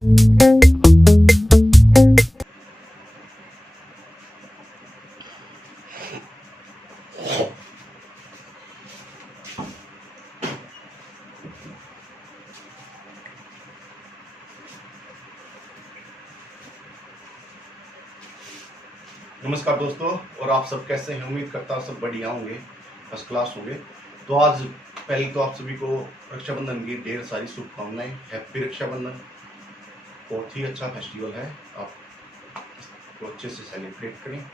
नमस्कार दोस्तों, और आप सब कैसे हैं? उम्मीद करता हूँ सब बढ़िया होंगे, फर्स्ट क्लास होंगे। तो आज पहले तो आप सभी को रक्षाबंधन की ढेर सारी शुभकामनाएं। हैप्पी रक्षाबंधन। बहुत ही अच्छा फेस्टिवल है, आप इसको अच्छे से सेलिब्रेट करें।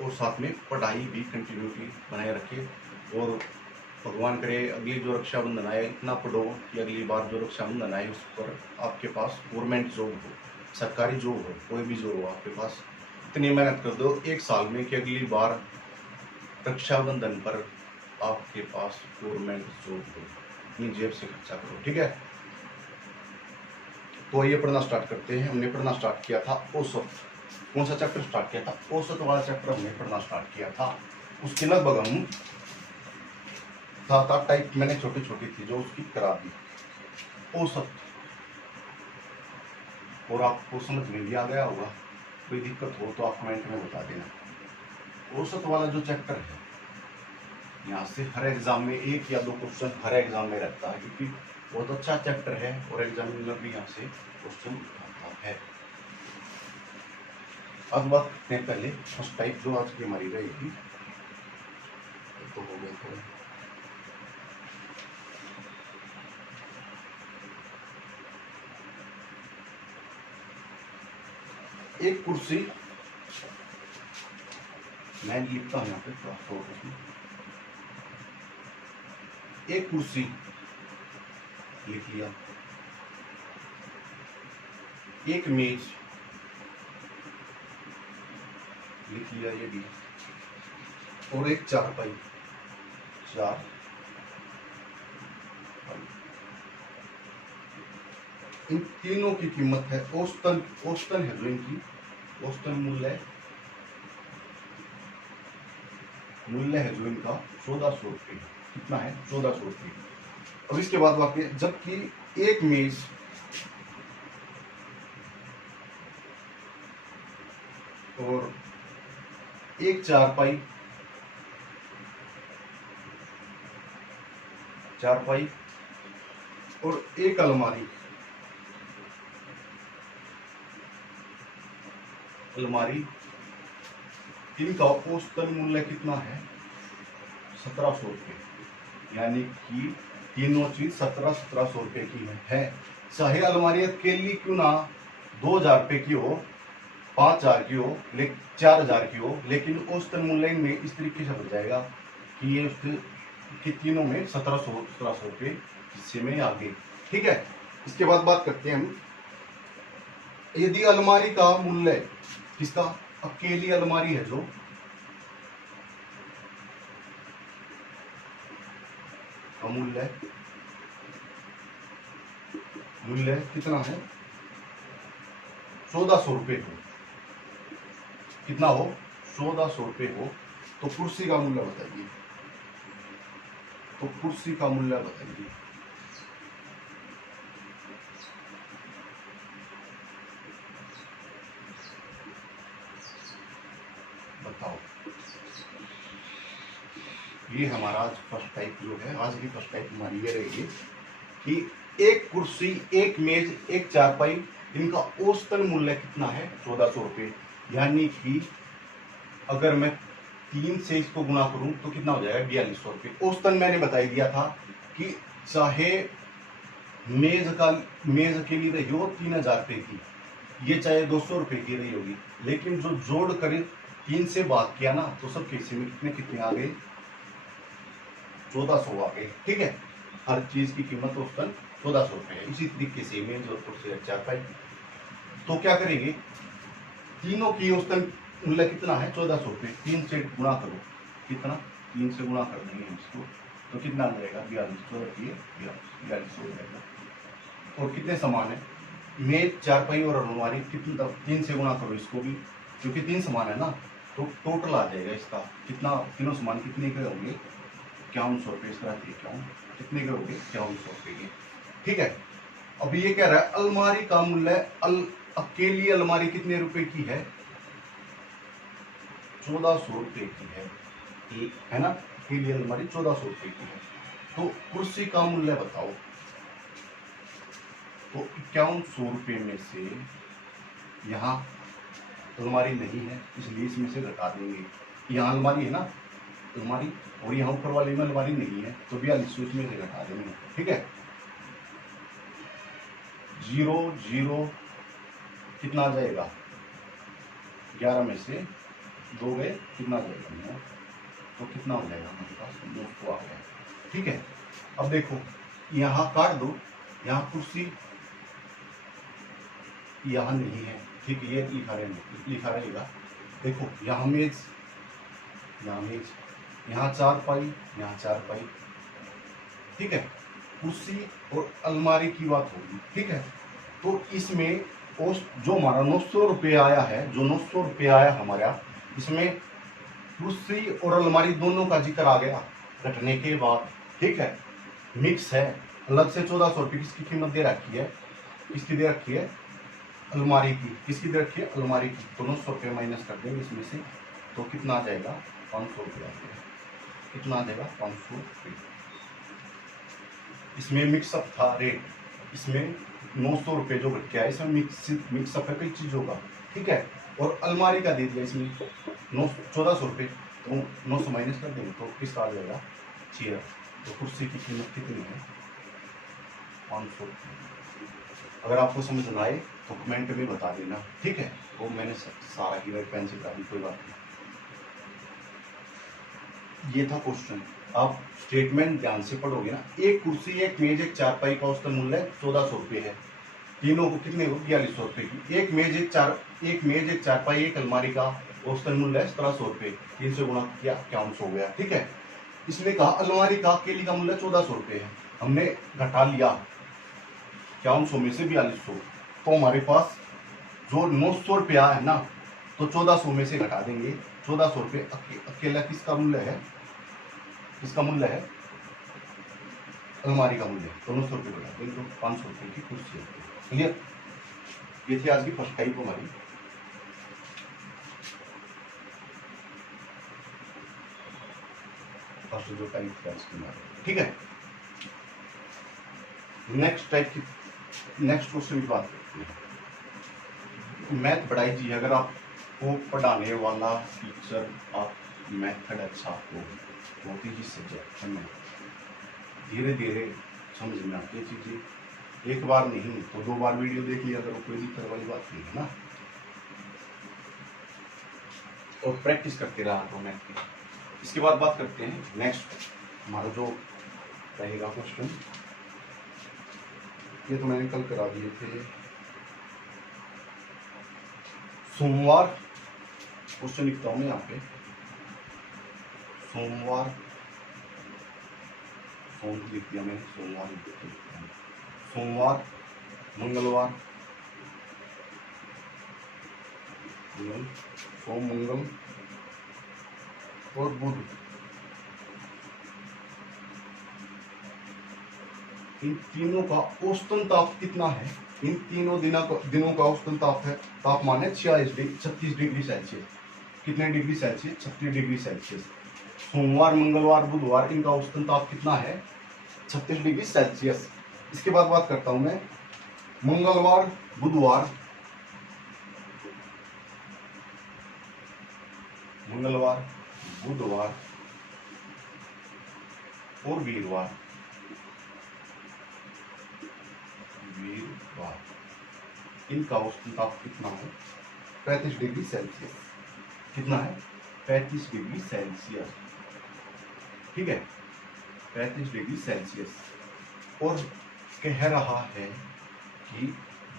और साथ में पढ़ाई भी कंटिन्यूटी बनाए रखें, और भगवान करे अगली जो रक्षाबंधन आए इतना पढ़ो कि अगली बार जो रक्षाबंधन आए उस पर आपके पास गवर्नमेंट जॉब हो, सरकारी जॉब हो, कोई भी जॉब हो आपके पास। इतनी मेहनत कर दो एक साल में कि अगली बार रक्षाबंधन पर आपके पास गवर्नमेंट जॉब हो। अपनी जेब से खर्चा करो, ठीक है। तो ये पढ़ना स्टार्ट करते हैं। हमने पढ़ना स्टार्ट किया था औसत। कौन सा चैप्टर स्टार्ट किया था? औसत वाला चैप्टर हमने पढ़ना स्टार्ट किया था। उसके लगभग हम 7-8 टाइप मैंने छोटी छोटी थी जो उसकी करा दी। औसत, और आपको समझ में भी आ गया होगा। कोई दिक्कत हो तो आप कमेंट में बता देना। औसत वाला जो चैप्टर है, यहाँ से हर एग्जाम में 1 या 2 क्वेश्चन हर एग्जाम में रहता है, क्योंकि बहुत अच्छा चैप्टर है और एग्जामिनर भी यहाँ से क्वेश्चन उठाता है। अब बात करते हैं पहले फर्स्ट टाइप जो आज की हमारी रहेगी। तो हो गया तो एक कुर्सी, मैं लिखता हूं यहाँ पे थोड़ा फोकस में। एक कुर्सी लिख लिया, एक मेज लिख लिया ये भी, और एक चारपाई। इन तीनों की कीमत है औसतन है जो इनकी औसतन मूल्य है जो इनका 1400 रुपये। कितना है? 1400 रुपये। अब इसके बाद वाक्य, जबकि एक मेज और एक चारपाई और एक अलमारी इनका औसतन मूल्य कितना है? 1700 रुपये। यानी कि तीनों चीज 1700 रुपये की है। चाहे अलमारी अकेली क्यों ना 2000 रुपये की हो, 5000 की हो, लेकिन 4000 की हो, लेकिन औसतन मूल्य में इस तरीके से बढ़ जाएगा कि ये उसके तीनों में 1700 रुपये हिस्से में आ गए, ठीक है। इसके बाद बात करते हैं हम, यदि अलमारी का मूल्य, किसका? अकेली अलमारी है जो, मूल्य कितना है? 1400 रुपये हो। कितना हो? 1400 रुपये हो। तो कुर्सी का मूल्य बताइए। बताओ। ये हमारा आज फर्स्ट टाइप जो है, आज की फर्स्ट टाइप हमारी ये रहेगी कि एक कुर्सी, एक मेज, एक चारपाई, इनका औसतन मूल्य कितना है? 1400 रुपये। यानी कि अगर मैं 3 से इसको गुणा करूं तो कितना हो जाएगा? 4200 रुपये। औसतन मैंने बता ही दिया था कि चाहे मेज अकेली रही हो 3000 रुपये की, ये चाहे 200 रुपये की रही होगी, लेकिन जो जोड़ कर 3 से बात किया ना, तो सब हिस्से में कितने आ गए? 1400 आ गए, ठीक है। हर चीज की कीमत औसतन 1400 रुपये है। इसी तरीके से मेज और कुर्सी चारपाई। तो क्या करेंगे? तीनों की औसतन मूल्य कितना है? 1400 रुपये। 3 से गुणा करो। कितना? 3 से गुणा कर देंगे इसको, तो कितना आ जाएगा? 4200 हो जाएगा। और कितने समान है? मेज, चारपाई और अलमारी कितना? 3 से गुणा करो इसको भी, क्योंकि 3 समान है ना, तो टोटल आ जाएगा इसका कितना? तीनों समान कितने के होंगे? 5100 रुपये। इसका 51 कितने के हो गए? 5100 रुपए के। ठीक है, अब ये कह रहा है अलमारी का मूल्य अकेली अलमारी कितने रुपए की है? 1400 रुपए की है ना? अकेली अलमारी 1400 रुपए की है। तो कुर्सी का मूल्य बताओ। तो 5100 रुपए में से यहाँ अलमारी नहीं है, इसलिए इसमें से घटा देंगे। यहाँ अलमारी है ना, अलमारी, और यहाँ ऊपर वाले में अलमारी नहीं है, तो 4200 इसमें से घटा देंगे। ठीक है, 0 0 कितना आ जाएगा? 11 में से 2 गए, कितना आ जाएगा? तो कितना हो जाएगा हमारे पास? 900 आ गया। ठीक है, अब देखो यहाँ काट दो, यहाँ कुर्सी यहाँ नहीं है। ठीक है, ये लिखा रहेगा। देखो यहाँ मेज, यहाँ चारपाई, यहाँ चारपाई। ठीक है, कुर्सी और अलमारी की बात होगी। ठीक है, तो इसमें जो हमारा 900 रुपये आया है, जो 900 रुपये आया हमारा, इसमें कुर्सी और अलमारी दोनों का जिक्र आ गया घटने के बाद। ठीक है, मिक्स है। अलग से 1400 रुपये किसकी कीमत दे रखी है? किसकी दे रखी है? अलमारी की। किसकी दे रखी है? अलमारी की। तो 900 रुपये माइनस कर देंगे इसमें से, तो कितना आ जाएगा? 500 रुपये आ जाएगा। कितना आ जाएगा? 500 रुपये। इसमें मिक्सअप था रेट, इसमें 900 रुपये जो घट के आया, इसमें मिक्सअप है कई चीज़ों का। ठीक है, और अलमारी का दे दिया इसमें 1400 रुपये, तो 900 माइनस कर देंगे तो किसका आ जाएगा? चेयर। तो कुर्सी की कीमत कितनी है? 500 रुपये। अगर आपको समझ ना आए तो कमेंट में बता देना। ठीक है, वो मैंने सारा ही रेड पेन से करा दी, कोई बात नहीं। ये था क्वेश्चन। आप स्टेटमेंट ध्यान से पढ़ोगे ना, एक कुर्सी, एक मेज, एक चारपाई का औसतन मूल्य 1400 रुपये है। तीनों को कितने हो? 4200 रुपये की। एक मेज, एक चारपाई, एक अलमारी का औसतन मूल्य है 1700 रुपये। 3 से गुणा किया, 5100 हो गया। ठीक है, इसने कहा अलमारी का अकेली का मूल्य 1400 रुपये है, हमने घटा लिया 5100 में से 4200, तो हमारे पास जो 900 रुपया है ना, तो 1400 में से घटा देंगे। 1400 रुपये अकेला किसका मूल्य है? किसका मूल्य है? अलमारी का मूल्य। तो 900 रुपये घटा देंगे, तो 500 रुपये की कुर्सी है। क्लियर? ये थी आज की फर्स्ट टाइप हमारी। फर्स्ट जो टाइप था इसकी हमारी। ठीक है, नेक्स्ट टाइप की, नेक्स्ट क्वेश्चन की बात करते हैं। मैथ पढ़ाई जी, अगर आपको पढ़ाने वाला टीचर, आप मैथड अच्छा आपको बहुत ही सब्जेक्ट में धीरे धीरे समझ में आती है चीज़ें। एक बार नहीं तो 2 बार वीडियो देख लिया करो, कोई दिक्कत वाली बात नहीं है ना। और प्रैक्टिस करते रहा करो मैथ की। इसके बाद बात करते हैं नेक्स्ट हमारा जो रहेगा क्वेश्चन। ये तो मैंने कल करा दिए थे। सोमवार क्वेश्चन लिखता हूं मैं यहाँ पे। सोमवार, सोम लिख दिया मैंने, सोमवार लिख दिया। सोमवार, मंगलवार, सोम, मंगल और बुध, इन तीनों का औसतन ताप कितना है? इन तीनों दिनों का औसतन तापमान है 36 डिग्री सेल्सियस। कितने डिग्री सेल्सियस? 36 degree Celsius. सोमवार, मंगलवार, बुधवार, इनका औसतन ताप कितना है? 36 डिग्री सेल्सियस। इसके बाद बात करता हूं मैं मंगलवार, बुधवार, बुधवार और वीरवार। इनका औसतन ताप कितना है? 35 डिग्री सेल्सियस। कितना है? 35 डिग्री सेल्सियस। ठीक है, 35 डिग्री सेल्सियस। और कह रहा है कि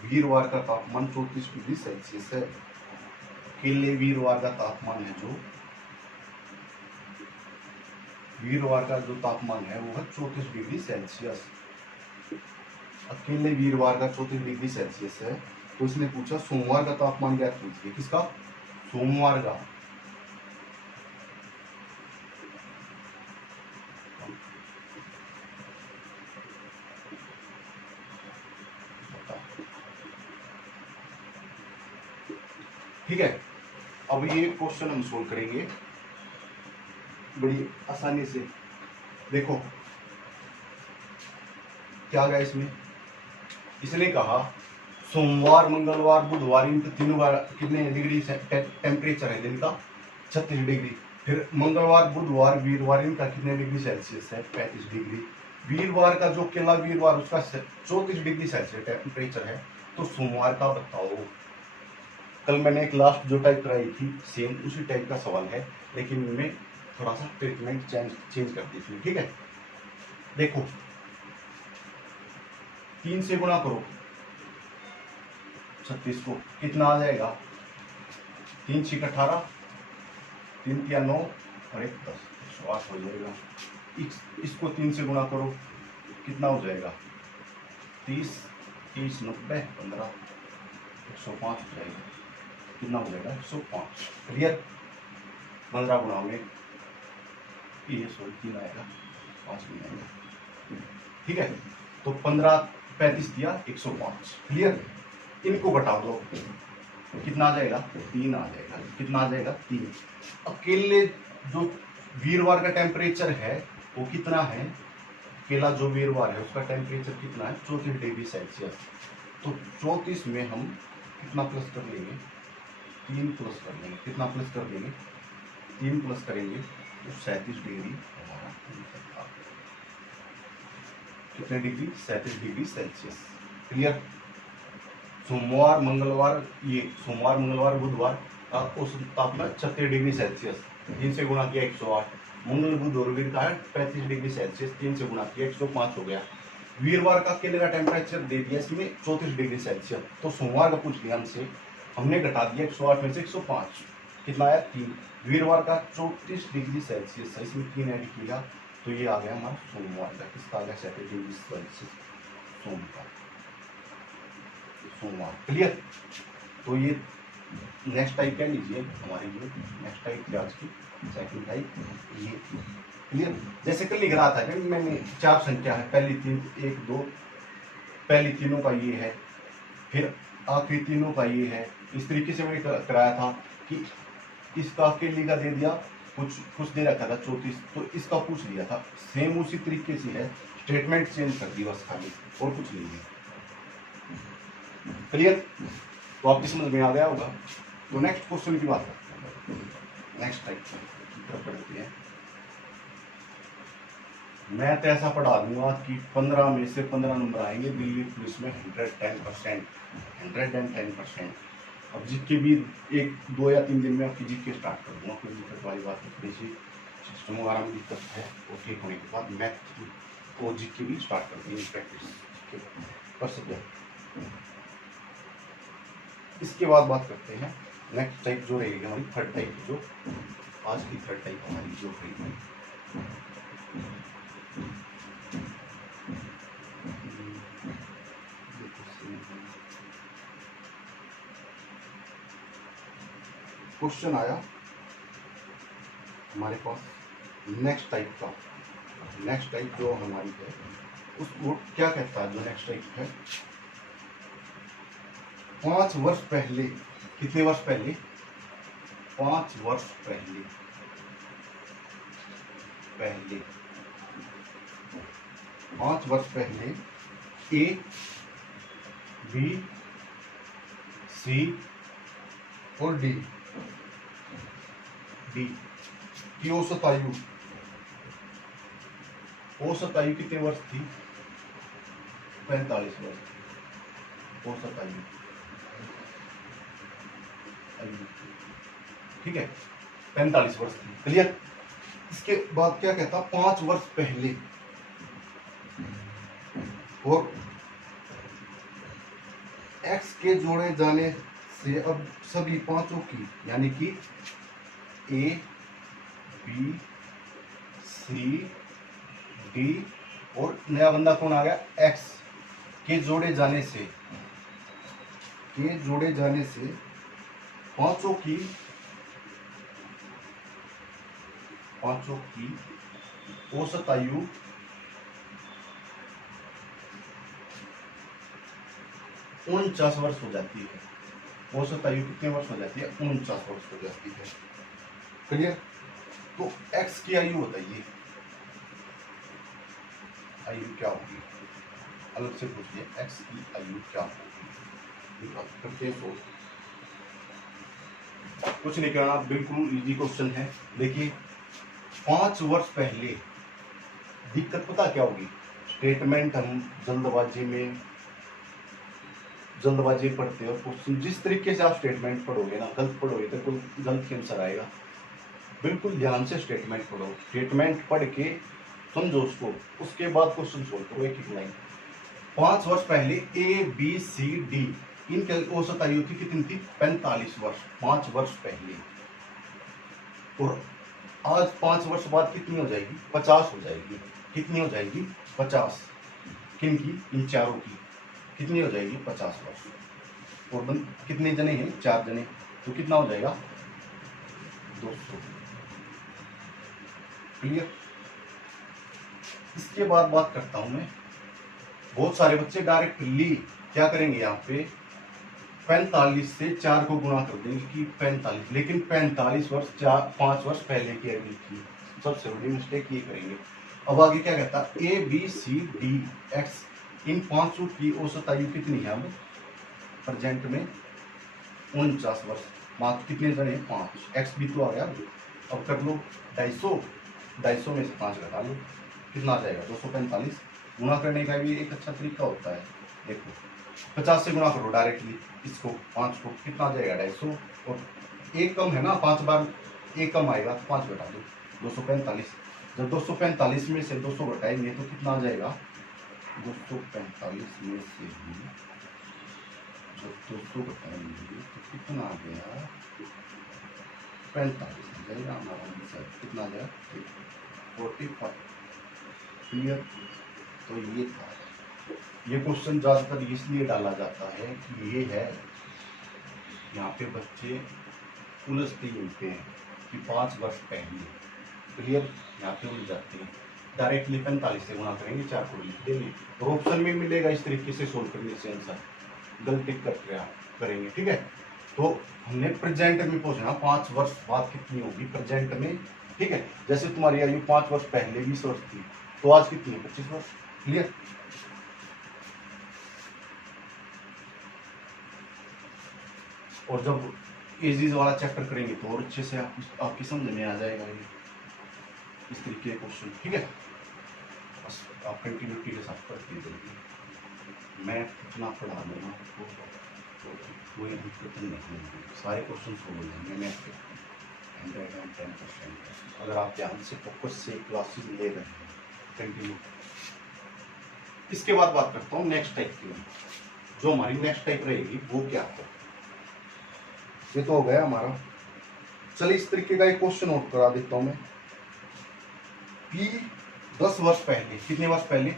वीरवार का तापमान 34 डिग्री सेल्सियस है। अकेले वीरवार का तापमान है, जो वीरवार का जो तापमान है वो है 34 डिग्री सेल्सियस। अकेले वीरवार का 34 डिग्री सेल्सियस है। तो इसने पूछा सोमवार का तापमान क्या कीजिए? किसका? सोमवार का। ठीक है, अब ये क्वेश्चन हम सोल्व करेंगे बड़ी आसानी से। देखो क्या गया इसमें, इसने कहा सोमवार मंगलवार बुधवार इन तीनों बार कितने डिग्री टेम्परेचर है दिन का 36 डिग्री। फिर मंगलवार बुधवार वीरवार इनका कितने डिग्री सेल्सियस है 35 डिग्री। वीरवार का जो केला वीरवार उसका 34 डिग्री सेल्सियस टेम्परेचर है। तो सोमवार का बताओ। कल मैंने एक लास्ट जो टाइप कराई थी सेम उसी टाइप का सवाल है, लेकिन इनमें थोड़ा सा ट्रीटमेंट चेंज कर दी थी। ठीक है, देखो 3 से गुणा करो 36 को, कितना आ जाएगा 3 6 18, 3 3 9 और 1 10, 108 हो जाएगा। इसको 3 से गुणा करो, कितना हो जाएगा 30 30 90 15 105 हो जाएगा। कितना हो जाएगा 105। क्लियर, 15 गुणा में ये 3 आएगा 5 नहीं आएगा। ठीक है, तो 15 35 दिया 105। क्लियर, इनको घटा दो, कितना आ जाएगा 3 आ जाएगा। कितना आ जाएगा 3। अकेले जो वीरवार का टेम्परेचर है वो कितना है, अकेला जो वीरवार है उसका टेम्परेचर कितना है 34 डिग्री सेल्सियस। तो 34 में हम कितना प्लस कर लेंगे 3 प्लस कर लेंगे। कितना प्लस कर लेंगे 3 प्लस करेंगे तो 37 डिग्री हमारा कितने डिग्री 37 डिग्री सेल्सियस। क्लियर, सोमवार मंगलवार ये सोमवार मंगलवार बुधवार का औसत तापमान 36 डिग्री सेल्सियस, 3 से गुणा किया 108। मंगल बुध और वीर का है 35 डिग्री सेल्सियस, 3 से गुणा किया 105 हो गया। वीरवार का केले का टेम्परेचर दे दिया इसमें 34 डिग्री सेल्सियस। तो सोमवार का पूछ लिया हमसे, हमने घटा दिया 108 में से 105, कितना आया 3। वीरवार का 34 डिग्री सेल्सियस है, इसमें 3 ऐड किया तो ये आ गया हमारा सोमवार का। किसका आ गया 37 डिग्री सेल्सियस सोमवार। क्लियर, तो ये नेक्स्ट टाइप क्या लीजिए हमारे लिए, नेक्स्ट टाइप आज की सेकंड टाइप ये। क्लियर, जैसे कल लिख रहा था कि मैंने 4 संख्या है, पहली 3 1 2, पहली तीनों का ये है, फिर आखिरी तीनों का ये है। इस तरीके से मैंने कराया था कि इसका अकेले का दे दिया, कुछ दे रखा था 34, तो इसका पूछ लिया था। सेम उसी तरीके से है, स्टेटमेंट चेंज कर दी बस खाली, और कुछ नहीं है। क्लियर, तो आपकी समझ में आ गया होगा। तो नेक्स्ट क्वेश्चन की बात करते हैं, नेक्स्ट टाइप पढ़ते हैं। मैं तो ऐसा पढ़ा दूंगा कि 15 में से 15 नंबर आएंगे दिल्ली पुलिस में 110%। अब जीके भी 1 2 या 3 दिन में आपकी जीके स्टार्ट कर दूंगा, कोई दिक्कत वाली बात नहीं। थोड़ी सी सिस्टम वगैरह में दिक्कत है, वो ठीक होने के बाद मैथ को जीके भी स्टार्ट कर देंगे, प्रैक्टिस कर सकते हैं। इसके बाद बात करते हैं नेक्स्ट टाइप जो रहेगी हमारी थर्ड टाइप, जो आज की थर्ड टाइप हमारी जो रहेगी। क्वेश्चन आया हमारे पास नेक्स्ट टाइप का, नेक्स्ट टाइप जो हमारी है उसको क्या कहता है, जो नेक्स्ट टाइप है 5 वर्ष पहले, कितने वर्ष पहले 5 वर्ष पहले 5 वर्ष पहले ए बी सी और डी की औसत आयु कितने वर्ष थी 45 वर्ष औसत आयु। ठीक है, 45 वर्ष थी। क्लियर, इसके बाद क्या कहता 5 वर्ष पहले, और x के जोड़े जाने से अब सभी पांचों की, यानी कि ए बी सी डी और नया बंदा कौन आ गया x के जोड़े जाने से पांचों की औसत आयु 49 वर्ष हो जाती है। औसत आयु कितने वर्ष हो जाती है? 49 वर्ष हो जाती है। क्लियर? तो एक्स की आयु बताइए, आयु क्या होगी? अलग से पूछिए, एक्स की आयु क्या होगी? करते हैं सोच, कुछ नहीं करना, बिल्कुल इजी क्वेश्चन है। देखिए 5 वर्ष पहले दिक्कत पता क्या होगी? स्टेटमेंट हम जल्दबाजी पढ़ते हो, क्वेश्चन जिस तरीके से आप स्टेटमेंट पढ़ोगे ना, गलत पढ़ोगे तो कोई गलत आंसर आएगा। बिल्कुल ध्यान से स्टेटमेंट पढ़ो, स्टेटमेंट पढ़ के समझो उसको, उसके बाद क्वेश्चन सोल्व करो एक एक लाइन। 5 वर्ष पहले ए बी सी डी इनकी औसत आयु थी कितनी थी? 45 वर्ष, 5 वर्ष पहले। और आज 5 वर्ष बाद कितनी हो जाएगी? 50 हो जाएगी। कितनी हो जाएगी? 50। किन की? इन चारों की। कितनी हो जाएगी? 50 वर्ष। और कितने जने हैं? 4 जने, तो कितना हो जाएगा? 200। क्लियर? इसके बाद बात करता हूं मैं, बहुत सारे बच्चे डायरेक्टली क्या करेंगे, यहाँ पे 45 से 4 को गुणा कर देंगे कि 45, लेकिन 45 वर्ष 5 वर्ष पहले की आयु थी। सबसे बड़ी मिस्टेक ये करेंगे। अब आगे क्या कहता है? A B C D X इन 500 की औसत आयु कितनी है? अब प्रेजेंट में 49 वर्ष। मात्र कितने जने? 5। एक्स भी तो आ गया। अब कर लो 250 में से 5 घटा लो, कितना आ जाएगा? 245। गुणा करने का भी एक अच्छा तरीका होता है। देखो 50 से गुणा करो डायरेक्टली इसको, 5 को, कितना आ जाएगा? 250। और एक कम है ना, 5 बार एक कम आएगा तो 5 घटा दो, 245। जब 245 में से 200 घटाएंगे तो कितना आ जाएगा? 245 में से भी जब 200 घटाएंगे तो कितना आ गया? 45 आ जाएगा हमारा आंसर। कितना आ जाएगा? 45। क्लियर? तो ये था। ये क्वेश्चन ज़्यादातर इसलिए डाला जाता है कि ये है, यहाँ पे बच्चे उलझते ही होते हैं कि 5 वर्ष पहले। क्लियर? यहाँ पे उलझ जाते हैं। डायरेक्टली 45 से गुणा करेंगे, 4 को लिख देंगे और ऑप्शन में मिलेगा इस तरीके से सोल्व करने से आंसर। गलती करेंगे, ठीक है? तो हमने प्रेजेंट में पूछना 5 वर्ष बाद कितनी होगी प्रेजेंट में, ठीक है? जैसे तुम्हारी आयु 5 वर्ष पहले 20 वर्ष थी, तो आज कितनी है? 25 वर्ष। क्लियर? और जब एजीज वाला चैप्टर करेंगे तो और अच्छे से आपकी समझ में आ जाएगा ये इस तरीके के क्वेश्चन, ठीक है? बस आप कंटिन्यूटी के साथ पढ़ते जाइए। मैं इतना पढ़ा दूंगा आपको तो कोई दिक्कत नहीं है, सारे क्वेश्चन सोल्व हो जाएंगे मैथ के 110%। अगर आप ध्यान से फोकस से क्लासेस ले रहे हैं कंटिन्यू। इसके बाद बात करता हूँ नेक्स्ट टाइप की। जो हमारी नेक्स्ट टाइप रहेगी वो क्या है? ये तो हो गया हमारा। चलिए इस तरीके का एक क्वेश्चन नोट करा देता हूं मैं। P 10 वर्ष पहले, कितने वर्ष पहले?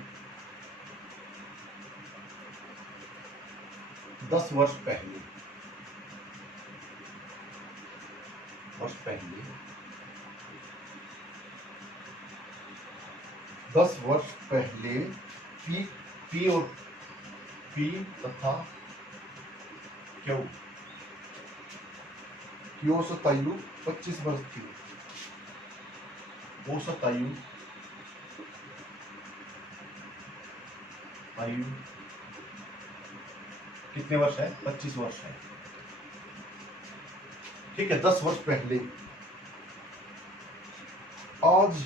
10 वर्ष पहले, वर्ष पहले 10 वर्ष पहले P और P तथा Q की औसत आयु 25 वर्ष थी। औसत आयु कितने वर्ष है? 25 वर्ष है, ठीक है? 10 वर्ष पहले। आज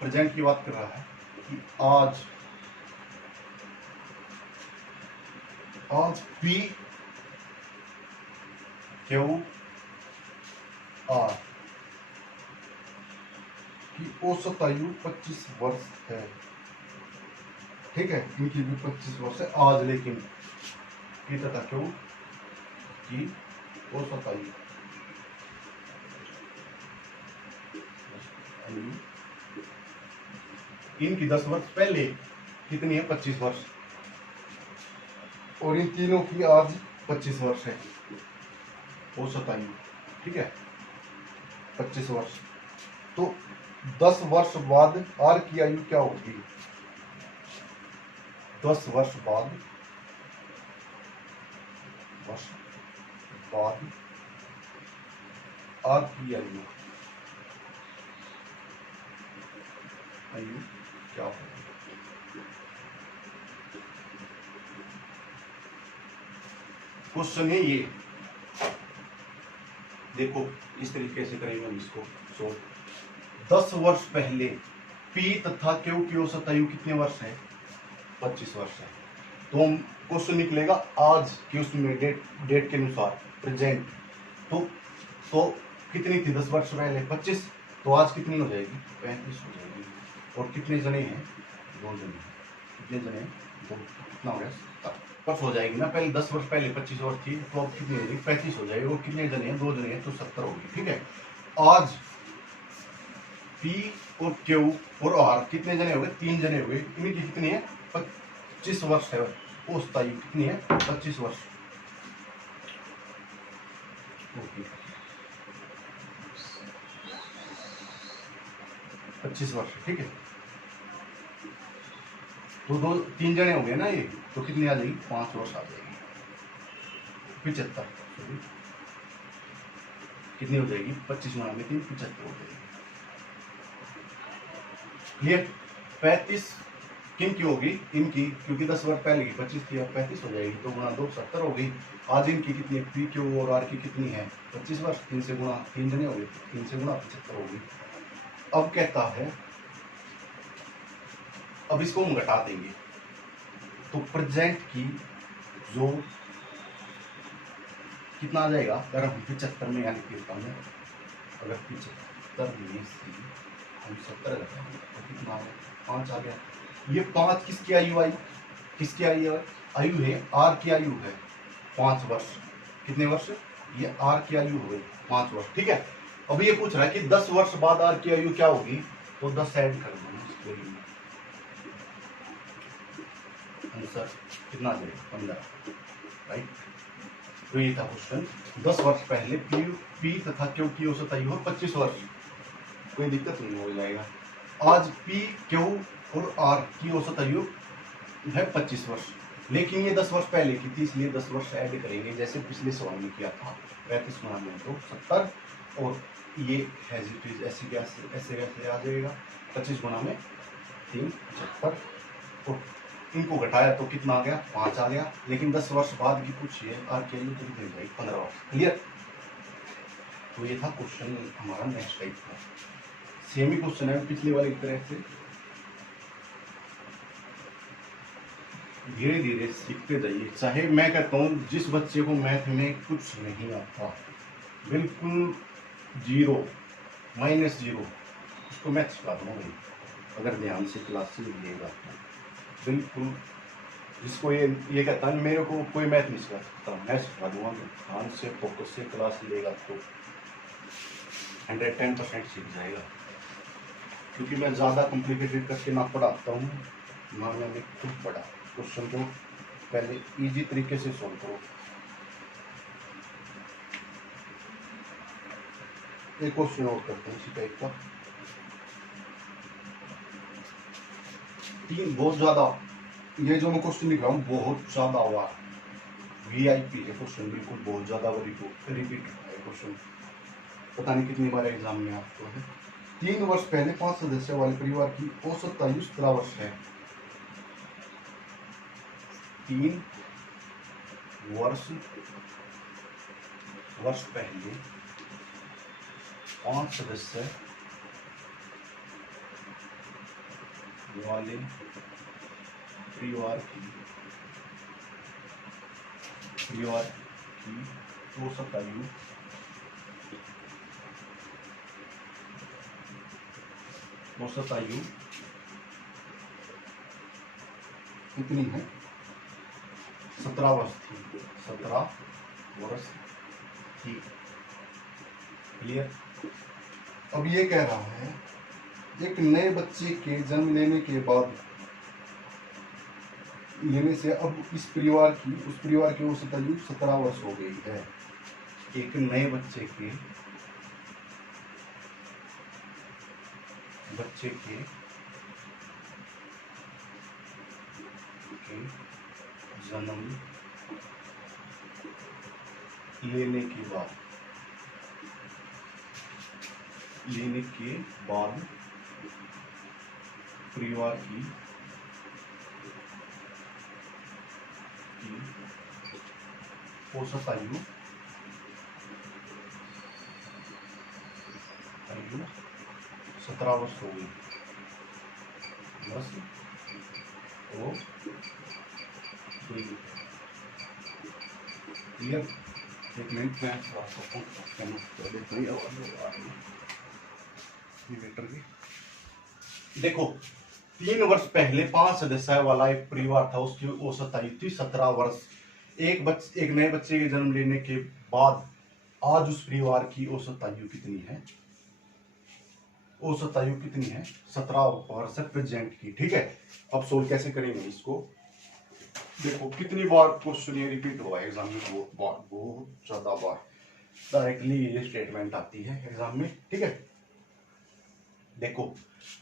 प्रेजेंट की बात कर रहा है कि आज P Q R की औसत आयु 25 वर्ष है, ठीक है? इनकी भी 25 वर्ष है आज, लेकिन P तथा Q की औसत आयु इनकी 10 वर्ष पहले कितनी है? 25 वर्ष। और इन तीनों की आज 25 वर्ष है औसत आयु, ठीक है? 25 वर्ष। तो 10 वर्ष बाद आर की आयु क्या होगी? 10 वर्ष बाद वर्ष बाद आर की आयु क्या होगी? क्वेश्चन है ये, देखो इस तरीके से करेंगे हम इसको। सो 10 वर्ष पहले पी तथा क्यू की औसत आयु कितने वर्ष है? 25 वर्ष है। तो हम क्वेश्चन निकलेगा आज की उसमें डेट के अनुसार प्रेजेंट, तो कितनी थी 10 वर्ष पहले? 25, तो आज कितनी हो जाएगी? 35 हो जाएगी। और कितने जने हैं? 2 जने। कितने जने? 2। कितना हो गया? 70 हो जाएगी ना। पहले 10 वर्ष पहले 25 वर्ष थी, तो अब कितनी हो जाएगी? 35 हो जाएगी। और कितने जने हैं? 2 जने हैं, तो 70 होगी। ठीक है। आज पी और क्यू और आर कितने जने हो गए? 3 जने हो गए। इनकी कितनी है? 25 वर्ष है। औसत आयु कितनी है? 25 वर्ष। ओके, 25 वर्ष। ठीक है। तो 3 जने हो गए ना ये, तो कितनी आ जाएगी? 5 वर्ष आ जाएगी। 75 कितनी हो जाएगी? 25 गुणा में 3, 75 हो जाएगी। क्लियर? 35 किन की होगी? इनकी, क्योंकि 10 वर्ष पहले की 25 थी, अब 35 हो जाएगी। तो गुणा 2 70 हो गई। आज इनकी कितनी? पी क्यू और आर की कितनी है? 25 वर्ष। 3 से गुणा, 3 जने हो गए, 3 से गुणा 75 होगी। अब कहता है, अब इसको हम घटा देंगे, तो प्रेजेंट की जो कितना आ जाएगा? अगर हम 75 में यहाँ लिख देता हूँ, अगर 75 में से हम 70 लगाएंगे तो कितना आ गया? 5 आ गया। ये 5 किसकी आयु आई? किसकी आयु है? आर की आयु है 5 वर्ष। कितने वर्ष? ये आर की आयु हो गई 5 वर्ष। ठीक है। अभी ये पूछ रहा है कि 10 वर्ष बाद आर की आयु क्या होगी? तो 10 ऐड कर देना इसके लिए। आंसर कितना आ जाएगा? 15। राइट। तो ये था क्वेश्चन। 10 वर्ष पहले पी तथा क्यू की औसत आयु है 25 वर्ष। कोई दिक्कत नहीं हो जाएगा। आज पी क्यू और आर की औसत आयु है 25 वर्ष, लेकिन ये 10 वर्ष पहले की थी, इसलिए 10 वर्ष ऐड करेंगे, जैसे पिछले सवाल में किया था। 35 गुणा में तो 70, और ये ऐसे आ जाएगा। 25 गुणा में 3, 75, और इनको घटाया तो कितना आ गया? 5 आ गया। लेकिन 10 वर्ष बाद की पूछिए आर की आयु तो कितनी जाएगी? 15 वर्ष। क्लियर? तो ये था क्वेश्चन हमारा नेक्स्ट टाइप का। सेम ही क्वेश्चन है पिछले वाले की तरह से। धीरे धीरे सीखते जाइए। चाहे मैं कहता हूँ जिस बच्चे को मैथ में कुछ नहीं आता, बिल्कुल 0 -0, उसको मैथ सिखा दूंगा भाई, अगर ध्यान से क्लासेस लिएगा तो। बिल्कुल जिसको ये कहता है मेरे को कोई मैथ नहीं सिखा सकता, मैं सिखा दूंगा। ध्यान से फोकस से क्लास लेगा तो 110% सीख जाएगा। क्योंकि मैं ज़्यादा कॉम्प्लिकेटेड करके ना पढ़ाता हूँ, ना मैंने खुद पढ़ा। क्वेश्चन को पहले इजी तरीके से सॉल्व करो। एक क्वेश्चन और करते हैं इसी टाइप का। 3 बहुत ज़्यादा, ये जो मैं क्वेश्चन लिख रहा हूँ बहुत ज़्यादा हुआ, VIP है क्वेश्चन, बिल्कुल बहुत ज़्यादा रिपीट है क्वेश्चन, पता नहीं कितनी बार एग्जाम में आपको है। 3 वर्ष पहले 5 सदस्य वाले परिवार की औसत आयु 17 वर्ष है। 3 वर्ष पहले 5 सदस्य वाले परिवार की औसत आयु कितनी है? 17 वर्ष थी। 17 वर्ष थी। क्लियर? अब ये कह रहा है एक नए बच्चे के जन्म लेने से अब उस परिवार की औसत आयु 17 वर्ष हो गई है। एक नए बच्चे के जन्म लेने के बाद परिवार की औसत आयु 17 वर्ष हो गई। बस तो क्लियर। एक मिनट में देखो 3 वर्ष पहले 5 सदस्य वाला एक परिवार था, उसकी औसत आयु थी 17 वर्ष। एक नए बच्चे के जन्म लेने के बाद आज उस परिवार की औसत आयु कितनी है? औसत आयु कितनी है? 17 वर्ष प्रेजेंट की। ठीक है, अब सोल्व कैसे करेंगे इसको? देखो कितनी बार क्वेश्चन ये रिपीट हुआ है एग्जाम में, बहुत ज्यादा बार डायरेक्टली ये स्टेटमेंट आती है एग्जाम में। ठीक है, देखो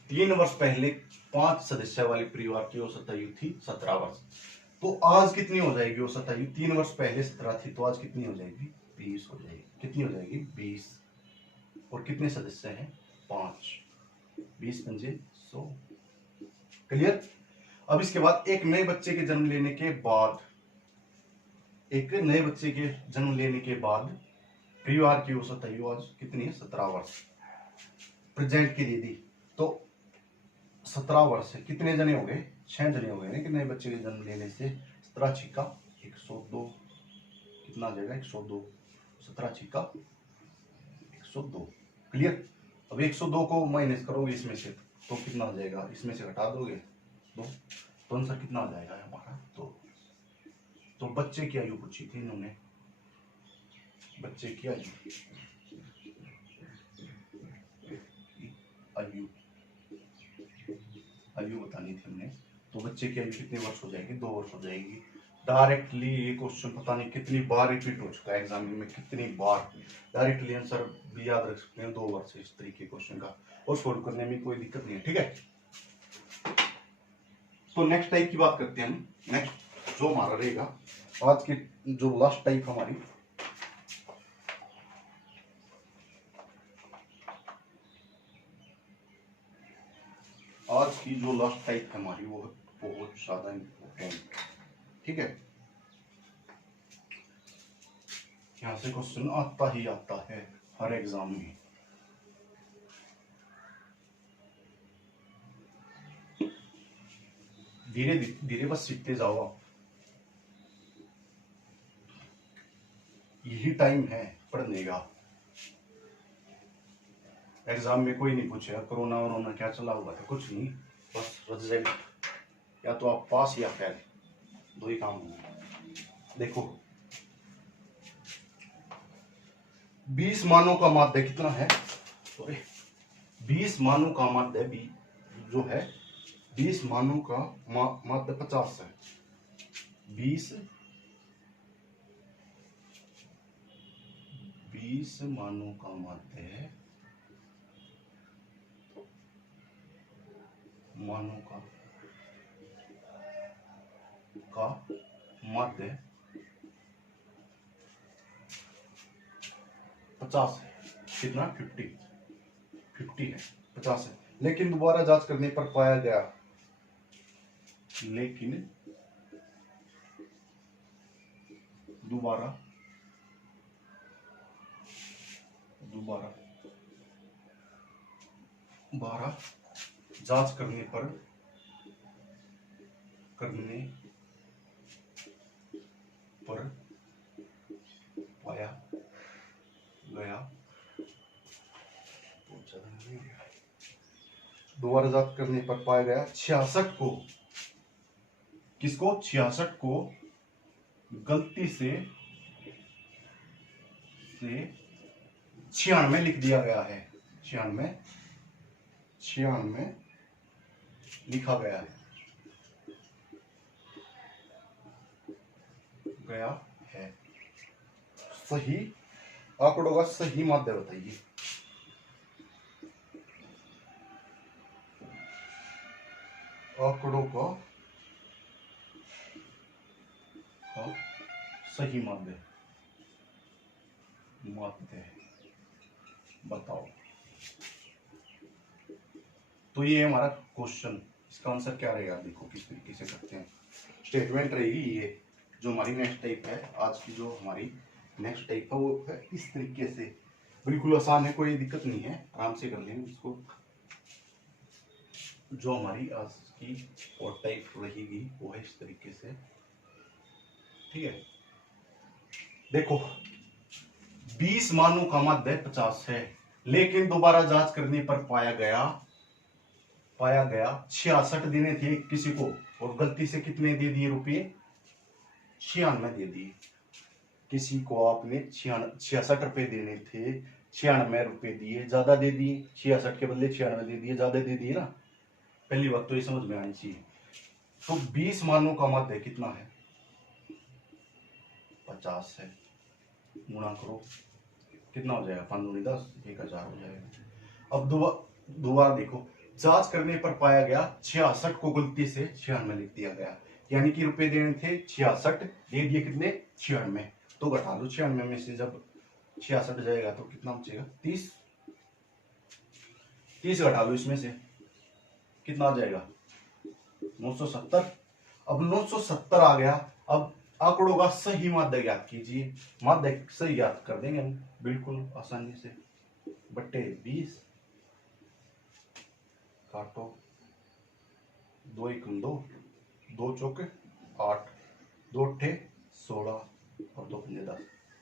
3 वर्ष पहले 5 सदस्य वाले परिवार की औसत आयु थी 17 वर्ष। तो आज कितनी हो जाएगी औसत आयु? 3 वर्ष पहले 17 थी, तो आज कितनी हो जाएगी? 20 हो जाएगी। कितनी हो जाएगी? 20। और कितने सदस्य हैं? 5। 20 पंजे 100। क्लियर। अब इसके बाद एक नए बच्चे के जन्म लेने के बाद परिवार की औसत आयु आज कितनी है? 17 वर्ष। प्रेजेंट की दे दी तो 17 वर्ष है। कितने जने हो गए? 6 जने हो गए कि नए बच्चे के जन्म लेने से। 17 छिका 102। कितना आ जाएगा? 102। 17 छिका 102। क्लियर। अब 102 को माइनस करोगे इसमें से तो कितना आ जाएगा? इसमें से घटा दोगे 2 तो आंसर कितना आ जाएगा हमारा? तो बच्चे की आयु पूछी थी इन्होंने, बच्चे की आयु बतानी थी हमने। तो बच्चे की आयु कितने वर्ष हो जाएगी? 2 वर्ष हो जाएगी। डायरेक्टली ये क्वेश्चन पता नहीं कितनी बार रिपीट हो चुका है एग्जाम में, कितनी बार। डायरेक्टली आंसर भी याद रख सकते हैं 2 वर्ष इस तरीके क्वेश्चन का, और सोल्व करने में कोई दिक्कत नहीं है। ठीक है, तो नेक्स्ट टाइप की बात करते हैं हम। नेक्स्ट जो हमारा रहेगा आज की जो लास्ट टाइप हमारी, आज की जो लास्ट टाइप है हमारी वो बहुत ज्यादा इम्पोर्टेंट। ठीक है, यहां से क्वेश्चन आता ही आता है हर एग्जाम में। धीरे धीरे बस सीखते जाओ आप, यही टाइम है पढ़ने का। एग्जाम में कोई नहीं पूछेगा कोरोना वरोना क्या चला हुआ था, कुछ नहीं, बस रिजल्ट या तो आप पास या फेल, 2 ही काम होंगे। देखो 20 मानों का माध्य कितना है? 20 मानों का माध्य जो है 20 मानों का माध्य 50 है। 20 मानों का माध्य है, मानों का माध्य 50 है। कितना? 50 है, 50 है। लेकिन दोबारा जांच करने पर पाया गया, दोबारा जांच करने पर पाया गया, दोबारा जांच करने पर पाया गया 66 को, किसको? 66 को गलती से 96 लिख दिया गया है। 96 लिखा गया है। सही आंकड़ों का सही माध्य बताइए। आंकड़ों का सही माध्य माध्य, बताओ। तो ये हमारा क्वेश्चन, इसका आंसर क्या रहेगा? देखो किस तरीके से करते हैं। स्टेटमेंट रहेगी ये, जो हमारी नेक्स्ट टाइप है, आज की जो हमारी नेक्स्ट टाइप है वो है इस तरीके से। बिल्कुल आसान है, कोई दिक्कत नहीं है, आराम से कर लेंगे इसको। जो हमारी आज की और टाइप रहेगी वो है इस तरीके से, ठीक है। देखो 20 मानों का माध्य 50 है, लेकिन दोबारा जांच करने पर पाया गया 66 देने थे किसी को, और गलती से कितने दे दिए रुपये? 96 दे दिए। किसी को आपने 66 रुपए देने थे, 96 रुपए दिए, ज्यादा दे दिए, 66 के बदले 96 दे दिए, ज्यादा दे दिए ना। पहली बात तो ये समझ में आनी चाहिए। तो 20 मानों का माध्य कितना है? 50 है। गुणा करो, कितना हो जाएगा? 5 दूनी 10, 1000 हो जाएगा। अब दोबारा देखो, जांच करने पर पाया गया 66 को गलती से 96 लिख दिया गया, यानी कि रुपए देने थे 66, दे दिए कितने? 96। तो घटा लो 96 में से, जब 66 जाएगा तो कितना बचेगा? 30। 30 घटा लो इसमें से, कितना आ जाएगा? 970। अब 970 आ गया। अब आंकड़ों का सही माध्य ज्ञात कीजिए। माध्य सही ज्ञात कर देंगे हम बिल्कुल आसानी से। बट्टे 20, काटो, 2 एकम 2, 2 चौके 8, 2 अट्ठे 16 और 2 पंजे 10।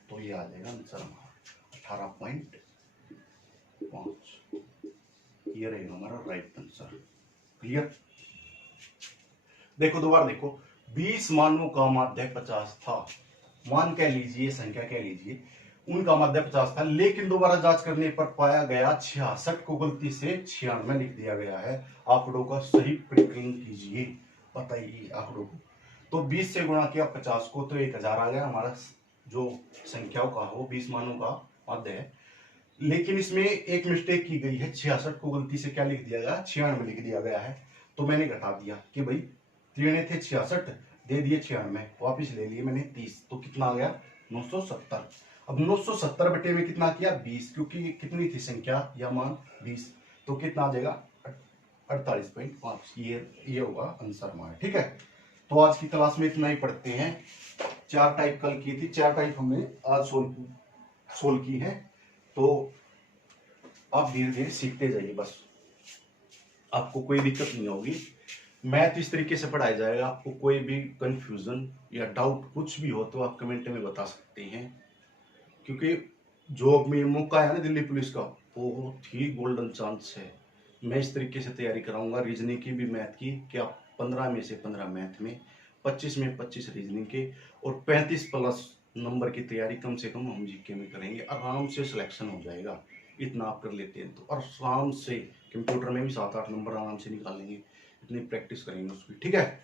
तो ये आ जाएगा आंसर हमारा 18.5। ये रहेगा हमारा राइट आंसर। क्लियर? देखो दोबारा देखो, 20 मानों का माध्य 50 था, मान कह लीजिए, संख्या कह लीजिए, उनका माध्य 50 था, लेकिन दोबारा जांच करने पर पाया गया 66 को गलती से 96 लिख दिया गया है। आंकड़ों का सही परिकलन कीजिए, बताइए आंकड़ों को। तो 20 से गुणा किया 50 को, तो 1000 आ गया हमारा। जो संख्याओं का हो 20 मानों का माध्य है, लेकिन इसमें एक मिस्टेक की गई है, 66 को गलती से क्या लिख दिया गया? 96 लिख दिया गया है। तो मैंने घटा दिया कि भाई त्रिणे थे 66, दे दिए 96, वापिस ले लिए मैंने 30, तो कितना आ गया? 970। अब 970 बटे में कितना किया? 20, क्योंकि कितनी थी संख्या या मान? 20। तो कितना आ जाएगा? 48.5। ये होगा आंसर हमारा, ठीक है। तो आज की क्लास में इतना ही पढ़ते हैं। 4 टाइप कल की थी, 4 टाइप हमने आज सोल्व की है। तो आप धीरे धीरे सीखते जाइए, बस आपको कोई दिक्कत नहीं होगी। मैथ इस तरीके से पढ़ाया जाएगा। आपको कोई भी कंफ्यूजन या डाउट कुछ भी हो तो आप कमेंट में बता सकते हैं, क्योंकि जॉब में मौका है ना दिल्ली पुलिस का, बहुत ही गोल्डन चांस है। मैं इस तरीके से तैयारी कराऊंगा, रीजनिंग की भी, मैथ की, कि आप 15 में से 15 मैथ में, 25 में 25 रीजनिंग के, और 35 प्लस नंबर की तैयारी कम से कम हम जीके में करेंगे। आराम से सिलेक्शन हो जाएगा, इतना आप कर लेते हैं तो आराम से। कंप्यूटर में भी 7-8 नंबर आराम से निकाल लेंगे, इतनी प्रैक्टिस करेंगे उसकी, ठीक है।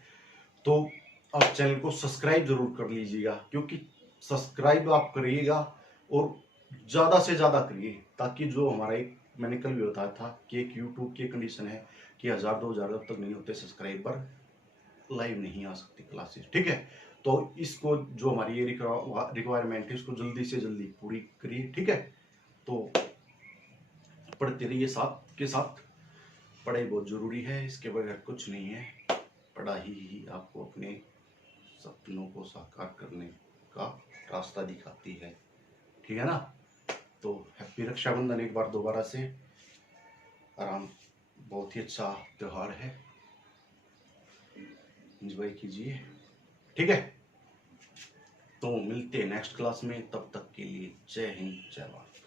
तो आप चैनल को सब्सक्राइब जरूर कर लीजिएगा, क्योंकि सब्सक्राइब आप करिएगा और ज़्यादा से ज़्यादा करिए, ताकि जो हमारा एक, मैंने कल भी बताया था कि एक यूट्यूब की कंडीशन है कि 1000-2000 जब तक नहीं होते सब्सक्राइबर, लाइव नहीं आ सकती क्लासेस, ठीक है। तो इसको, जो हमारी ये रिक्वायरमेंट है, इसको जल्दी से जल्दी पूरी करिए, ठीक है। तो पढ़ते रहिए, साथ के साथ पढ़ाई बहुत जरूरी है, इसके बगैर कुछ नहीं है। पढ़ाई ही आपको अपने सपनों को साकार करने का रास्ता दिखाती है, ठीक है ना। तो हैप्पी रक्षाबंधन एक बार दोबारा से। आराम, बहुत ही अच्छा त्योहार है, एंजॉय कीजिए, ठीक है। तो मिलते हैं नेक्स्ट क्लास में, तब तक के लिए जय हिंद, जय भारत।